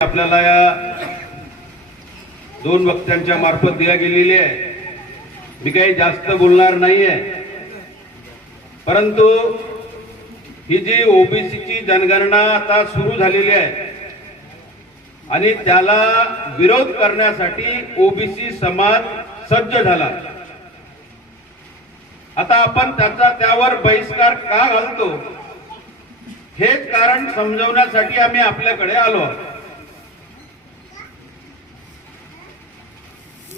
आपल्याला या दोन वक्त्यांच्या मार्फत दिल्या गेलेली आहे. मी काही जास्त बोलणार नाहीये, परंतु ही जी ओबीसीची जनगणना आता सुरू झालेली आहे आणि त्याला विरोध करण्यासाठी ओबीसी समाज सज्ज झाला. आता आपण त्यावर बहिष्कार का घालतो हेच कारण समजवण्यासाठी आम्ही आपल्याकडे आलो.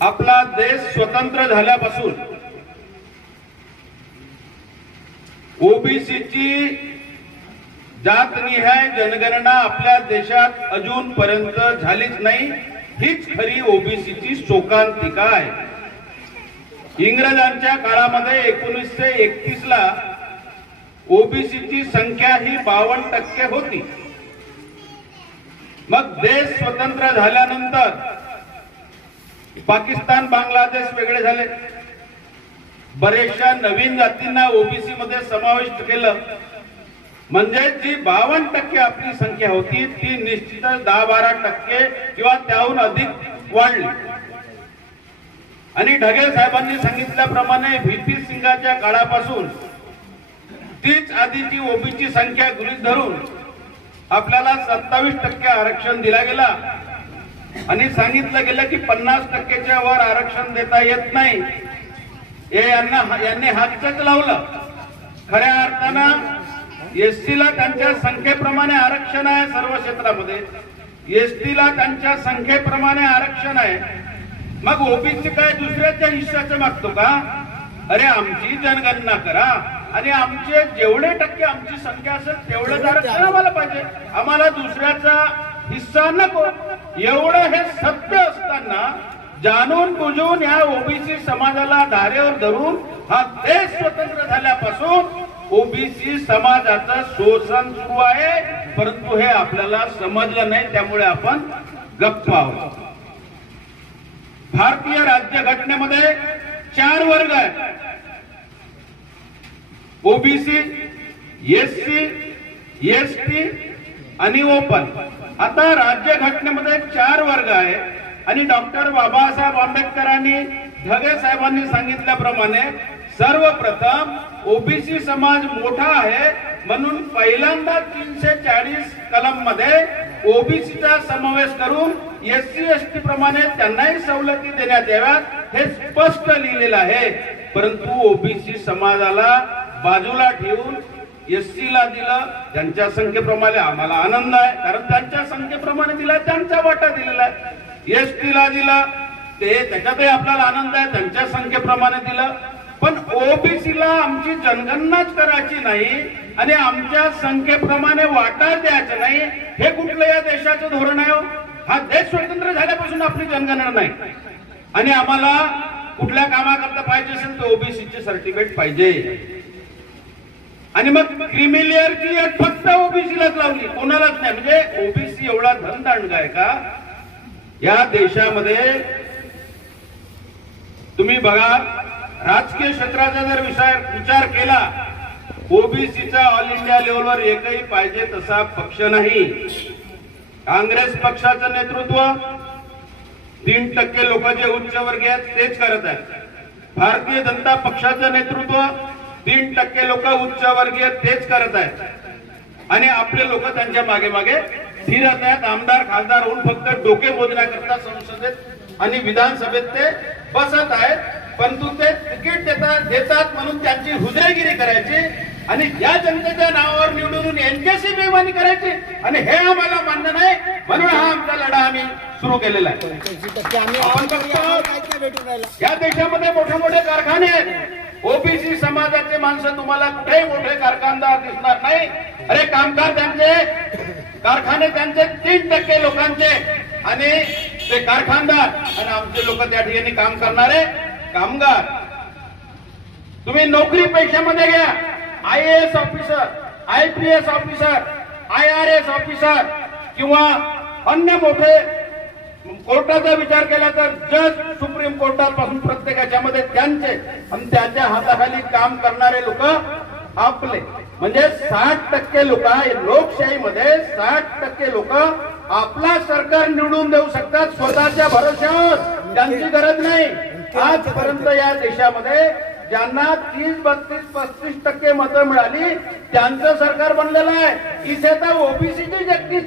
आपला देश स्वतंत्र झाल्यापासून ओबीसीची जातनिहाय जनगणना आपल्या देशात अजूनपर्यंत झालीच नाही. हीच खरी ओबीसीची शोकांतिका आहे. इंग्रजांच्या काळामध्ये 1931 ला ओबीसीची संख्या ही 52% होती. मग देश स्वतंत्र झाल्यानंतर पाकिस्तान, बांगलादेश वेगळे झाले. बरेचशा नवीन जातींना ओबीसी मध्ये समाविष्ट केलं. म्हणजे जी 52% आपली संख्या होती ती निश्चितच 10-12% किंवा त्याहून अधिक वाढली. आणि ढगे साहेबांनी सांगितल्याप्रमाणे व्हीपी सिंगाच्या काळापासून तीच आधीची ओबीसी संख्या गृहीत धरून आपल्याला 27% आरक्षण दिला गेला आणि सांगितलं गेलं की 50%च्या वर आरक्षण देता येत नाही. हे यांनी हातच लावलं. खऱ्या अर्थानं एसटीला त्यांच्या संख्येप्रमाणे आरक्षण आहे. सर्व क्षेत्रामध्ये एसटीला त्यांच्या संख्येप्रमाणे आरक्षण आहे. मग ओबीसी काय दुसऱ्याच्या हिस्साचं मागतो का? अरे आमची जनगणना करा आणि आमचे जेवढे टक्के आमची संख्या असेल तेवढं आरक्षण आम्हाला पाहिजे. आम्हाला दुसऱ्याचा हिस्सा नको. एवढं हे सत्य असताना जाणून बुजून या ओबीसी समाजाला धारेवर धरून हा देश स्वतंत्र झाल्यापासून ओबीसी समाजाचं शोषण सुरू आहे. परंतु हे आपल्याला समजलं नाही, त्यामुळे आपण गप्प आहोत. भारतीय राज्यघटनेमध्ये 4 वर्ग आहेत: ओबीसी, एससी, एसटी आणि ओपन. आता राज्यघटनेमध्ये 4 वर्ग आहे आणि डॉक्टर बाबासाहेब आंबेडकरांनी, ढगे साहेबांनी सांगितल्याप्रमाणे सर्वप्रथम ओबीसी समाज मोठा आहे म्हणून पहिल्यांदा 340 कलम मध्ये ओबीसीचा समावेश करून एससी एसटी प्रमाणे त्यांनाही सवलती देण्यात याव्यात हे स्पष्ट लिहिलेलं आहे. परंतु ओबीसी समाजाला बाजूला ठेवून एससीला दिलं. त्यांच्या संख्येप्रमाणे आम्हाला आनंद आहे, कारण त्यांच्या संख्येप्रमाणे दिला, त्यांचा वाटा दिलेला आहे. एसटीला दिलं ते त्याच्यातही आपल्याला आनंद आहे, त्यांच्या संख्येप्रमाणे दिलं. पण ओबीसीला आमची जनगणनाच करायची नाही आणि आमच्या संख्येप्रमाणे वाटा द्यायचा नाही, हे कुठलं या देशाचं धोरण आहे? हा देश स्वतंत्र झाल्यापासून आपली जनगणना नाही आणि आम्हाला कुठल्या कामाकरता पाहिजे असेल तर ओबीसीचे सर्टिफिकेट पाहिजे. आणि मग क्रिमिलियरची अट फक्त ओबीसीलाच लावली, कोणालाच नाही. म्हणजे ओबीसी एवढा धनदांडगा आहे का या देशामध्ये? तुम्ही बघा, राजकीय क्षेत्राचा जर विचार केला, ओबीसीचा ऑल इंडिया लेवलवर एकही पाहिजे तसा पक्ष नाही. काँग्रेस पक्षाचं नेतृत्व 3% लोक जे उच्चवर्गीय आहेत तेच करत आहेत. भारतीय जनता पक्षाचं नेतृत्व 3% लोक उच्चवर्गीय तेच करत आहेत आणि आपले लोक त्यांच्या मागे मागे फिरत आहेत. आमदार खासदार होऊन फक्त डोके मोजण्याकरता संसदेत आणि विधानसभेत ते बसत आहेत. परंतु ते तिकीट देतात म्हणून त्यांची हुजरेगिरी करायची आणि या जनतेच्या नावावर निवडून यांच्याशी बेईमानी करायची आणि हे आम्हाला मान्य नाही. म्हणून हा आमचा लढा आम्ही सुरू केलेला आहे. आपण बघतो या देशामध्ये मोठे मोठे कारखाने आहेत. ओबीसी समाजाचे माणसं तुम्हाला कुठेही मोठे कारखानदार दिसणार नाही. अरे कामगार त्यांचे कारखाने त्यांचे 3% लोकांचे आणि ते कारखानदार आणि आमचे लोक त्या ठिकाणी काम करणारे कामगार. तुम्ही नोकरी पेशामध्ये घ्या, IAS officer, IPS officer, IRS officer किंवा अन्य मोठे कोर्टाचा विचार केला तर जज, सुप्रीम कोर्टापासून प्रत्येकाच्या मध्ये त्यांचे आणि त्यांच्या हाताखाली काम करणारे लोक आपले. म्हणजे 60% लोक, लोकशाहीमध्ये 60% लोक आपला सरकार निवडून देऊ शकतात स्वतःच्या भरोश्यावर, त्यांची गरज नाही. आजपर्यंत या देशामध्ये ज्यांना 30, 32, 35% मतं मिळाली त्यांचं सरकार बनलेलं आहे. इथे तर ओबीसीची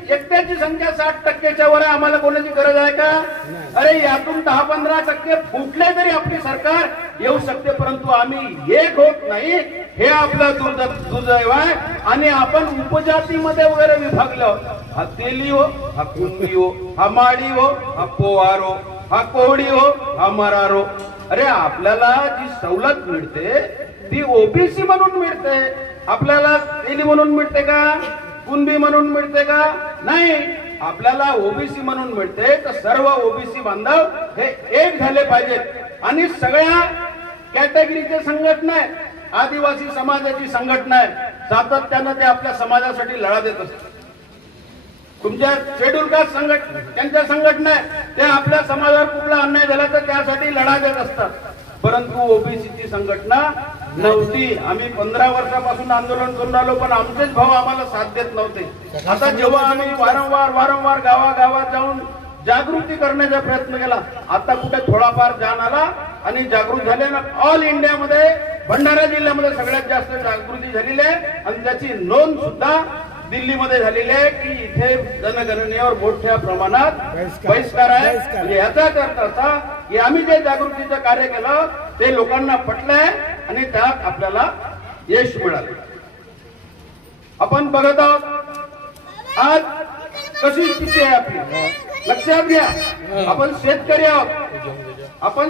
एकट्याची संख्या 60%च्या वर आहे. आम्हाला कोणाची गरज आहे का? अरे यातून 10-15% फुटले तरी आपली सरकार येऊ शकते, परंतु आम्ही एक होत नाही, हे आपलं दुर्दैव आहे. आणि आपण उपजातीमध्ये वगैरे विभागलं, हा तेली हो, हा कुंभी हो, हा माळी हो, हा पोवार हो, हा कोहडी हो, हा मरार हो. अरे आपल्याला जी सवलत मिळते ती ओबीसी म्हणून मिळते. आपल्याला तेली म्हणून मिळते का? कुणबी म्हणून मिळते का? नाही, आपल्याला ओबीसी म्हणून मिळते. तर सर्व ओबीसी बांधव हे एक झाले पाहिजेत आणि सगळ्या कॅटेगरीचे संघटना आहे, आदिवासी समाजाची संघटना आहे, सातत्यानं ते आपल्या समाजासाठी लढा देत असतात. तुमच्या शेड्यूल कास्ट त्यांच्या संघटना आहे, ते आपल्या समाजावर कुठला अन्याय झाला तर त्यासाठी लढा देत असतात. परंतु ओबीसीची संघटना नव्हती. आम्ही 15 वर्षापासून आंदोलन करून आलो, पण आमचेच भाऊ आम्हाला साथ देत नव्हते. आता जेव्हा आम्ही वारंवार गावागावात जाऊन जागृती करण्याचा प्रयत्न केला, आता कुठे थोडाफार जाण आला आणि जागृत झाले ना. ऑल इंडियामध्ये भंडारा जिल्ह्यामध्ये सगळ्यात जास्त जागृती झालेली आहे आणि त्याची नोंद सुद्धा दिल्लीमध्ये झालेली आहे की इथे जनगणनेवर मोठ्या प्रमाणात बहिष्कार आहे. म्हणजे याचाच अर्थ असा की आम्ही जे जागृतीचं कार्य केलं ते लोकांना पटलंय आणि त्यात आपल्याला यश मिळालं. आपण बघत आहोत आज कशी स्थिती आहे आपली. लक्षात घ्या, आपण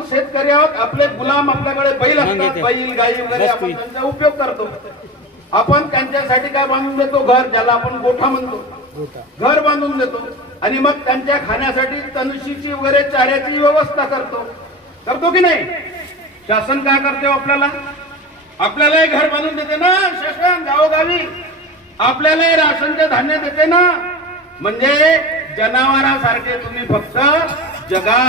शेतकरी आहोत, आपले गुलाम आपल्याकडे बैल असतात, बैल गाई वगैरे आपण त्यांचा उपयोग करतो. आपण त्यांच्यासाठी काय बांधून देतो? घर, ज्याला आपण गोठा म्हणतो, घर बांधून देतो आणि मग त्यांच्या खाण्यासाठी तणशीची वगैरे चाऱ्याची व्यवस्था करतो की नाही? शासन काय करते? आपल्यालाही घर बांधून देते ना शासन, गावोगावी आपल्यालाही राशनचे धान्य देते ना. म्हणजे जनावरांसारखे तुम्ही फक्त जगा.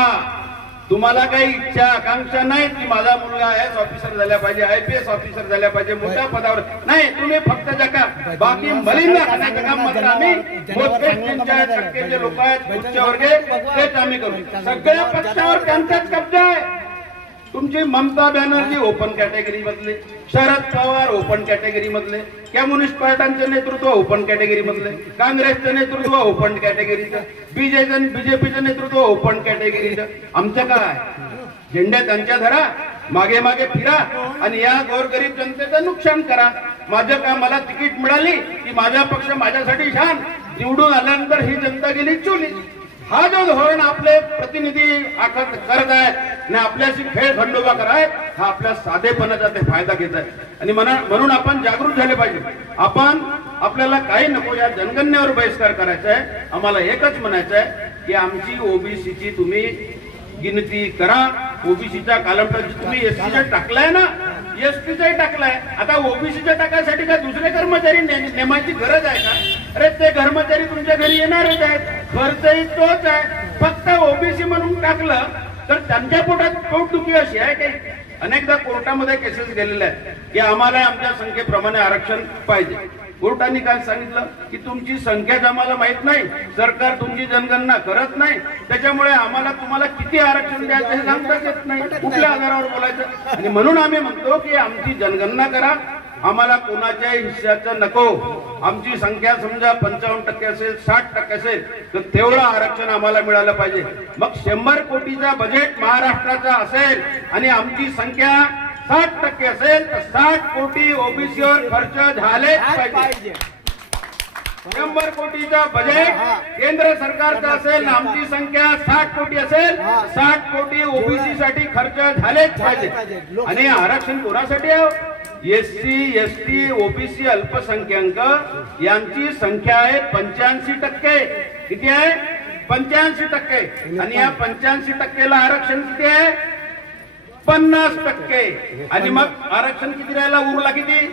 तुम्हाला काही इच्छा आकांक्षा नाही की माझा मुलगा आयएएस ऑफिसर झाला पाहिजे, आयपीएस ऑफिसर झाला पाहिजे, मोठ्या पदावर नाही. तुम्ही फक्त जगा. बाकी मलिंद खाण्याचं काम मात्र आम्ही मोजके 3-4% जे लोक आहेत उच्चवर्गीय तेच आम्ही करू. सगळ्या पक्षावर त्यांचाच कब्जा आहे. तुमची ममता बॅनर्जी ओपन कॅटेगरी मधले, शरद पवार ओपन कॅटेगरी मधले, कम्युनिस्ट पार्ट्यांचे नेतृत्व ओपन कॅटेगरी मधले, काँग्रेसचं नेतृत्व ओपन कॅटेगरीचं, बीजेपीचं नेतृत्व ओपन कॅटेगरीचं. आमचं काय? झेंडे त्यांच्या धरा, मागे मागे फिरा आणि या गोरगरीब जनतेचं नुकसान करा. माझं काय? मला तिकीट मिळाली की माझा पक्ष माझ्यासाठी छान, निवडून आल्यानंतर ही जनता गेली चुली. हा जो धोरण आपले प्रतिनिधी करत आहेत आणि आपल्याशी खेळ खंडोबा कराय, हा आपल्या साधेपणाचा ते फायदा घेत आहे. आणि म्हणून आपण जागृत झाले पाहिजे. आपल्याला काही नको, या जनगणनेवर बहिष्कार करायचा आहे. आम्हाला एकच म्हणायचं आहे की आमची ओबीसीची तुम्ही गिनती करा. ओबीसीच्या कालमटा तुम्ही एसटीच्या टाकलाय ना, एसटीचाही टाकलाय. आता ओबीसीच्या टाकायसाठी काय दुसरे कर्मचारी नेमायची गरज आहे का? अरे ते कर्मचारी तुमच्या घरी येणारच आहेत, खर्चही तोच आहे. फक्त ओबीसी म्हणून टाकलं तर त्यांच्या पोटात पोटदुखी अशी आहे की अनेकदा कोर्टामध्ये केसेस गेलेल्या आहेत की आम्हाला आमच्या संख्येप्रमाणे आरक्षण पाहिजे. कोर्टाने काय सांगितलं की तुमची संख्याच आम्हाला माहित नाही, सरकार तुमची जनगणना करत नाही, त्याच्यामुळे आम्हाला तुम्हाला किती आरक्षण द्यायचं हे सांगताच येत नाही, कुठल्या आधारावर बोलायचं. आणि म्हणून आम्ही म्हणतो की आमची जनगणना करा, आम्हाला कोणाच्याही हिस्साचं नको. आमची संख्या समजा 55% असेल, 60% असेल तर तेवढं आरक्षण आम्हाला मिळालं पाहिजे. मग 100 कोटीचा बजेट महाराष्ट्राचा असेल आणि आमची संख्या 60% असेल तर 60 कोटी ओबीसीवर खर्च झाले पाहिजे. 100 कोटीचा बजेट केंद्र सरकारचा असेल, आमची संख्या 60 कोटी असेल, 60 कोटी ओबीसी साठी खर्च झालेच पाहिजे. आणि आरक्षण कोणासाठी आहे? एससी, एसटी, ओबीसी, अल्पसंख्याक यांची संख्या आहे 85%. किती आहे? 85%. आणि या 85%ला आरक्षण किती आहे? 50%. आणि मग आरक्षण किती राहिला? उरला किती?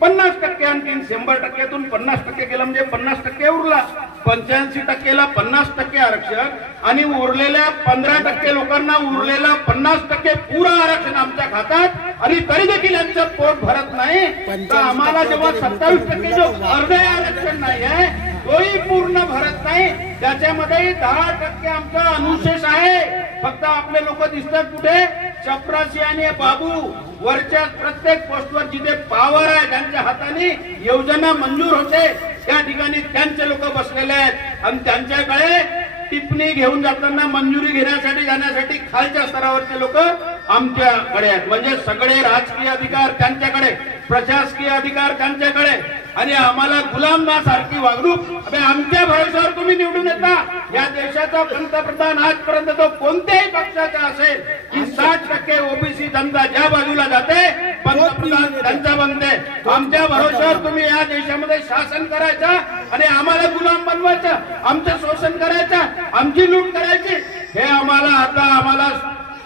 50%. आणखी 100%तून 50% केलं म्हणजे 50% उरला. 85%ला 50% आरक्षण आणि उरलेल्या 15% लोकांना उरलेला 50% पुरा आरक्षण आमच्या खात्यात. आणि तरी देखील यांचं पोट भरत नाही. तर आम्हाला जेव्हा 27% जो अर्धे आरक्षण नाही आहे तोही पूर्ण भरत नाही, त्याच्यामध्ये 10% आमचा अनुशेष आहे. फक्त आपले लोक दिसतात कुठे, चपरासी आणि बाबू वरच्या प्रत्येक पोस्टवर जिथे पॉवर आहे, त्यांच्या हाताने योजना मंजूर होते त्या ठिकाणी त्यांचे लोक बसलेले आहेत आणि त्यांच्याकडे टिप्पणी घेऊन जाताना मंजुरी घेण्यासाठी जाण्यासाठी खालच्या स्तरावरचे लोक आमच्याकडे आहेत. म्हणजे सगळे राजकीय अधिकार त्यांच्याकडे, प्रशासकीय अधिकार त्यांच्याकडे आणि आम्हाला गुलामासारखी वागणूक. आमच्या भरोश्यावर तुम्ही निवडून येता. या देशाचा पंतप्रधान आजपर्यंत तो कोणत्याही पक्षाचा असेल की 60% ओबीसी जनता ज्या बाजूला जाते पंतप्रधान त्यांचा बनते. आमच्या भरोश्यावर तुम्ही या देशामध्ये शासन करायचं आणि आम्हाला गुलाम बनवायचं, आमचं शोषण करायचं, आमची लूट करायची, हे आम्हाला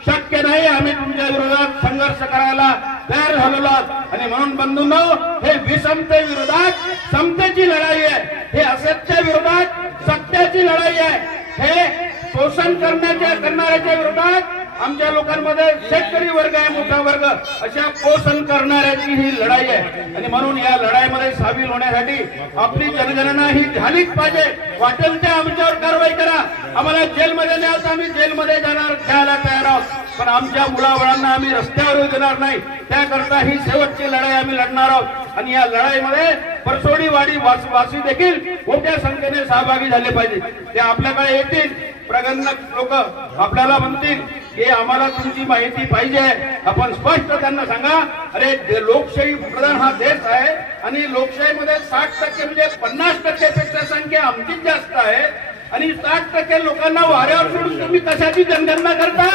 शक्य नाही. आम्ही तुमच्या विरोधात संघर्ष करायला तयार झालेलो आहोत आणि म्हणून बंधूंनो, हे विषमते विरोधात समतेची लढाई आहे, हे असत्य विरोधात सत्याची लढाई आहे, हे शोषण करणाऱ्याच्या विरोधात आमच्या लोकांमध्ये शेतकरी वर्ग आहे, मोठा वर्ग, अशा पोषण करणाऱ्याची ही लढाई आहे. आणि म्हणून या लढाईमध्ये सामील होण्यासाठी आपली जनगणना ही झालीच पाहिजे. वाटेल ते आमच्यावर कारवाई करा, आम्हाला जेलमध्ये न्याल तर आम्ही जेलमध्ये जायला तयार आहोत, पण आमच्या मुलाबाळांना आम्ही रस्त्यावर येऊ देणार नाही. त्याकरता ही शेवटची लढाई आम्ही लढणार आहोत आणि या लढाईमध्ये परसोडी वाडी वासी देखील मोठ्या संख्येने सहभागी झाले पाहिजे. ते आपल्याकडे येतील, प्रगणक लोक आपल्याला म्हणतील की आम्हाला तुमची माहिती पाहिजे. आपण स्पष्ट त्यांना सांगा, अरे लोकशाही प्रधान हा देश आहे आणि लोकशाहीमध्ये 60% म्हणजे 50% पेक्षा संख्या आमचीच जास्त आहे आणि 60% लोकांना वाऱ्यावर सोडून तुम्ही कशाची जनगणना करता?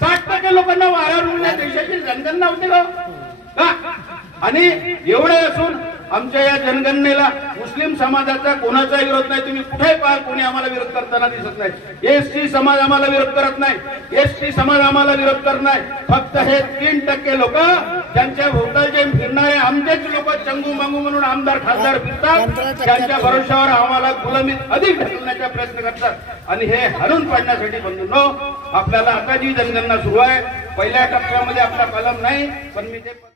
60% लोकांना वाऱ्यावर सोडून देशाची जनगणना होते का? आणि एवढे असून आमच्या या जनगणनेला मुस्लिम समाजाचा कोणाचा विरोध नाही. तुम्ही कुठे पाहाल कोणी आम्हाला विरोध करताना दिसत नाही. एसटी समाज आम्हाला विरोध करत नाही, एसटी समाज आम्हाला विरोध करत नाही. फक्त हे 3% लोक ज्यांच्या भोवतालचे फिरणारे आमचेच लोक चंगू मांगू म्हणून आमदार खासदार फिरतात, त्यांच्या भरोश्यावर आम्हाला गुलामीत अधिक ढकलण्याचा प्रयत्न करतात आणि हे हरून पाडण्यासाठी बंधूंनो, आपल्याला आता जी जनगणना सुरू आहे, पहिल्या टप्प्यामध्ये आपला कलम नाही, पण मी ते